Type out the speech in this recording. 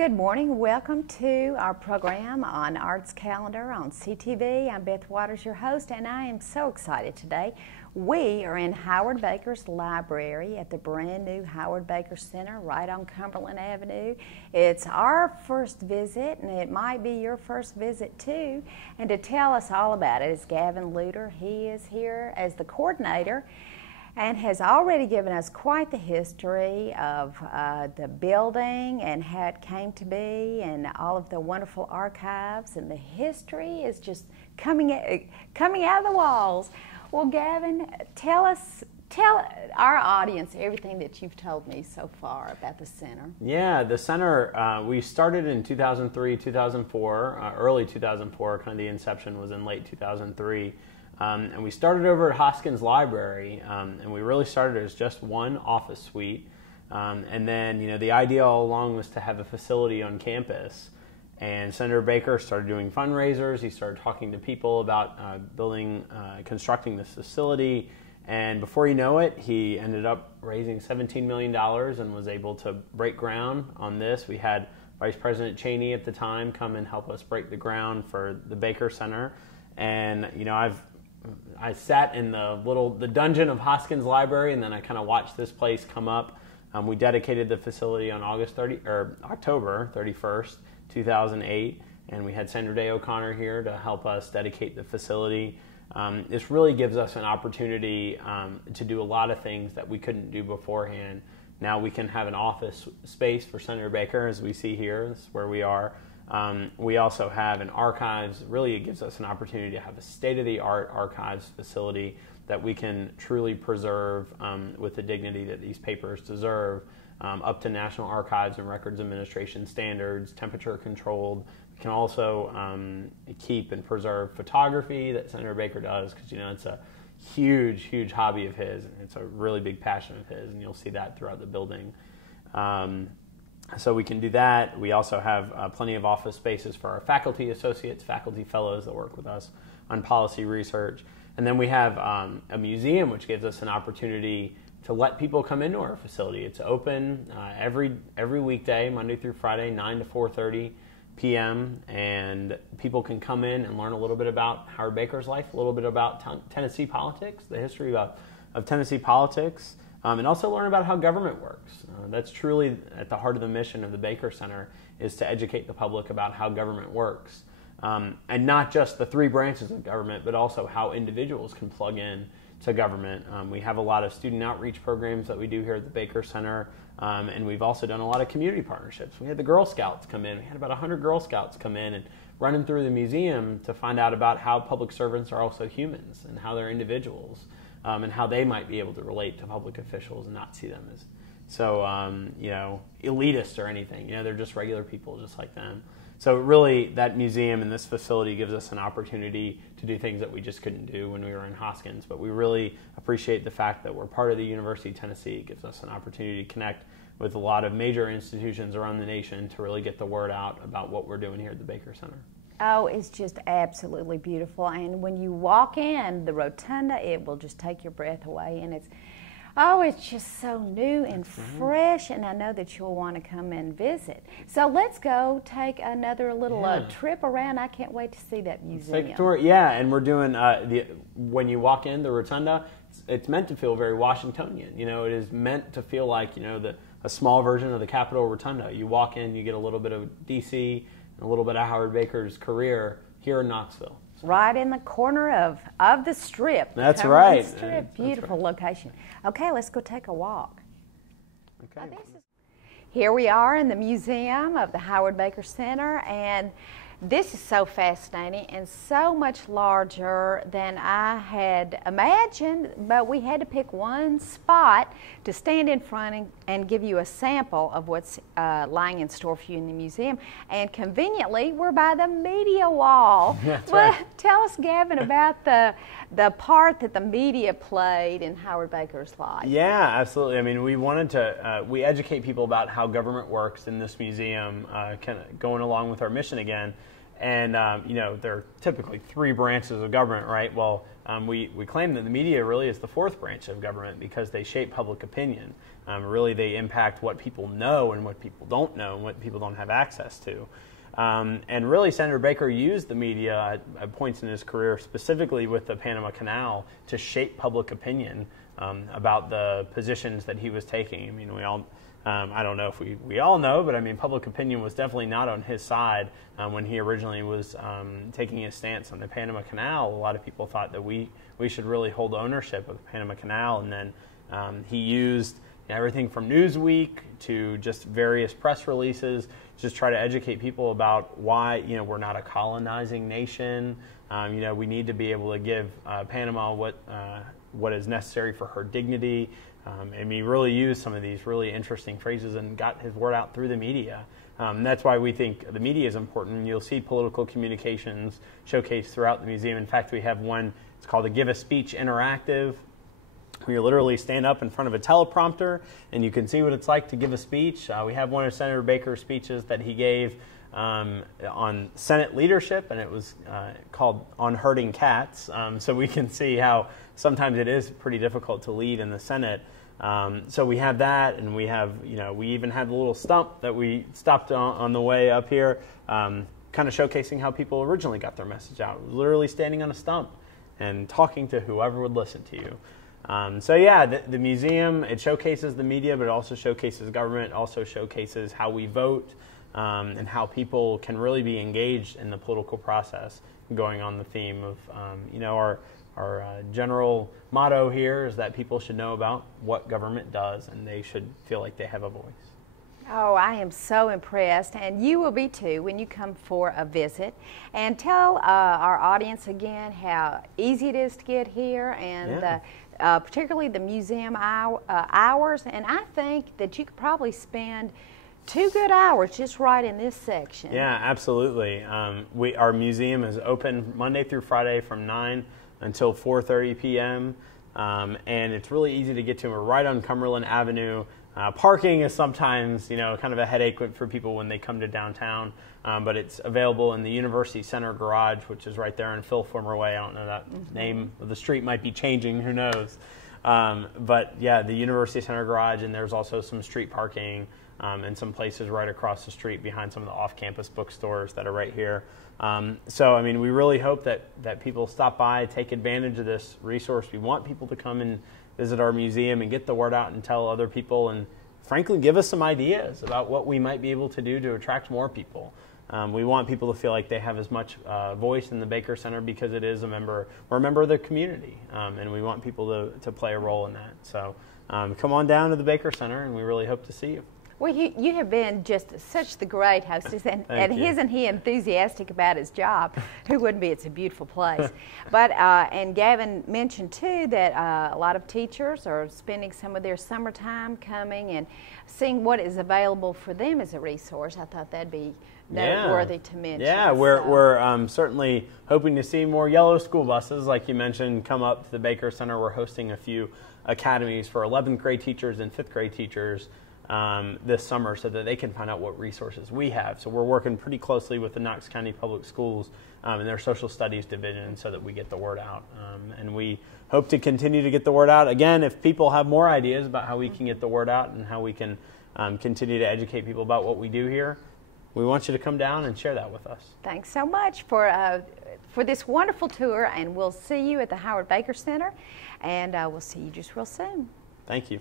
Good morning. Welcome to our program on Arts Calendar on CTV. I'm Beth Waters, your host, and I am so excited today. We are in Howard Baker's library at the brand new Howard Baker Center right on Cumberland Avenue. It's our first visit, and it might be your first visit too. And to tell us all about it is Gavin Luter. He is here as the coordinator and has already given us quite the history of the building and how it came to be and all of the wonderful archives, and the history is just coming out of the walls. Well, Gavin, tell our audience everything that you've told me so far about the center. Yeah, the center, we started in 2003, 2004, early 2004, kind of the inception was in late 2003. And we started over at Hoskins Library, and we really started as just one office suite. And then, the idea all along was to have a facility on campus. And Senator Baker started doing fundraisers. He started talking to people about constructing this facility. And before you know it, he ended up raising $17 million and was able to break ground on this. We had Vice President Cheney at the time come and help us break the ground for the Baker Center. And, I sat in the dungeon of Hoskins Library, and then I kind of watched this place come up. We dedicated the facility on October 31st, 2008, and we had Senator Day O'Connor here to help us dedicate the facility. This really gives us an opportunity to do a lot of things that we couldn't do beforehand. Now we can have an office space for Senator Baker, as we see here. This is where we are. We also have an archives. Really, it gives us an opportunity to have a state-of-the-art archives facility that we can truly preserve with the dignity that these papers deserve, up to National Archives and Records Administration standards, temperature controlled. We can also keep and preserve photography that Senator Baker does, because it's a huge, huge hobby of his, and it's a really big passion of his, and you'll see that throughout the building. So we can do that. We also have plenty of office spaces for our faculty associates, faculty fellows that work with us on policy research. And then we have a museum, which gives us an opportunity to let people come into our facility. It's open every weekday, Monday through Friday, 9 to 4:30 p.m. And people can come in and learn a little bit about Howard Baker's life, a little bit about Tennessee politics, the history of Tennessee politics. And also learn about how government works. That's truly at the heart of the mission of the Baker Center, is to educate the public about how government works. And not just the three branches of government, but also how individuals can plug in to government. We have a lot of student outreach programs that we do here at the Baker Center, and we've also done a lot of community partnerships. We had the Girl Scouts come in. We had about 100 Girl Scouts come in and run them through the museum to find out about how public servants are also humans and how they're individuals. And how they might be able to relate to public officials and not see them as elitist or anything. They're just regular people just like them. So really, that museum and this facility gives us an opportunity to do things that we just couldn't do when we were in Hoskins. But we really appreciate the fact that we're part of the University of Tennessee. It gives us an opportunity to connect with a lot of major institutions around the nation to really get the word out about what we're doing here at the Baker Center. Oh, it's just absolutely beautiful. And when you walk in the rotunda, it will just take your breath away. And it's just so new and fresh. And I know that you'll want to come and visit. So let's go take another little trip around. I can't wait to see that museum. Take a tour. Yeah, and we're doing, when you walk in the rotunda, it's meant to feel very Washingtonian. It is meant to feel like, a small version of the Capitol Rotunda. You walk in, you get a little bit of D.C., a little bit of Howard Baker's career here in Knoxville. Right in the corner of the Strip. That's right. Strip. Beautiful location. Okay, let's go take a walk. Okay. Here we are in the museum of the Howard Baker Center, and this is so fascinating and so much larger than I had imagined, but we had to pick one spot to stand in front and give you a sample of what's lying in store for you in the museum. And conveniently, we're by the media wall. That's right. Tell us, Gavin, about the part that the media played in Howard Baker's life. Yeah, absolutely. I mean, we wanted to, we educate people about how government works in this museum, kind of going along with our mission again. And you know, there are typically 3 branches of government, right? Well, we claim that the media really is the 4th branch of government because they shape public opinion. Really, they impact what people know and what people don't know and what people don't have access to. And really, Senator Baker used the media at points in his career, specifically with the Panama Canal, to shape public opinion about the positions that he was taking. I mean, we all, I don't know if we all know, but I mean, public opinion was definitely not on his side when he originally was taking his stance on the Panama Canal. A lot of people thought that we should really hold ownership of the Panama Canal, and then he used everything from Newsweek to just various press releases, just try to educate people about why, you know, we're not a colonizing nation. You know, we need to be able to give Panama what is necessary for her dignity. And he really used some of these really interesting phrases and got his word out through the media. That's why we think the media is important. You'll see political communications showcased throughout the museum. In fact, we have one, it's called the Give a Speech Interactive, where you literally stand up in front of a teleprompter and you can see what it's like to give a speech. We have one of Senator Baker's speeches that he gave on Senate leadership, and it was called On Herding Cats. So we can see how sometimes it is pretty difficult to lead in the Senate. So we have that, and we have, you know, we even had the little stump that we stopped on the way up here, kind of showcasing how people originally got their message out. Literally standing on a stump and talking to whoever would listen to you. So yeah, the museum, it showcases the media, but it also showcases government, also showcases how we vote, and how people can really be engaged in the political process, going on the theme of, you know, our general motto here is that people should know about what government does, and they should feel like they have a voice. Oh, I am so impressed, and you will be too when you come for a visit. And tell our audience again how easy it is to get here, and particularly the museum hours. And I think that you could probably spend 2 good hours just right in this section. Yeah, absolutely. Our museum is open Monday through Friday from 9 until 4:30 p.m. And it's really easy to get to. We're right on Cumberland Avenue. Parking is sometimes, you know, kind of a headache for people when they come to downtown, but it's available in the University Center garage, which is right there in Phil Fulmer Way. I don't know, that name of the street might be changing, who knows. But yeah, the University Center garage, and there's also some street parking and some places right across the street behind some of the off-campus bookstores that are right here. So, I mean, we really hope that people stop by, take advantage of this resource. We want people to come and visit our museum and get the word out and tell other people, and frankly give us some ideas about what we might be able to do to attract more people. We want people to feel like they have as much voice in the Baker Center because it is we're a member of the community, and we want people to play a role in that. So come on down to the Baker Center, and we really hope to see you. Well, you have been just such the great hostess, and isn't he enthusiastic about his job? Who wouldn't be? It's a beautiful place. But and Gavin mentioned too that a lot of teachers are spending some of their summertime coming and seeing what is available for them as a resource. I thought that'd be noteworthy to mention. Yeah, we're certainly hoping to see more yellow school buses, like you mentioned, come up to the Baker Center. We're hosting a few academies for 11th grade teachers and 5th grade teachers this summer, so that they can find out what resources we have. So we're working pretty closely with the Knox County Public Schools and their social studies division, so that we get the word out. And we hope to continue to get the word out. Again, if people have more ideas about how we can get the word out and how we can continue to educate people about what we do here, we want you to come down and share that with us. Thanks so much for this wonderful tour, and we'll see you at the Howard Baker Center, and we'll see you just real soon. Thank you.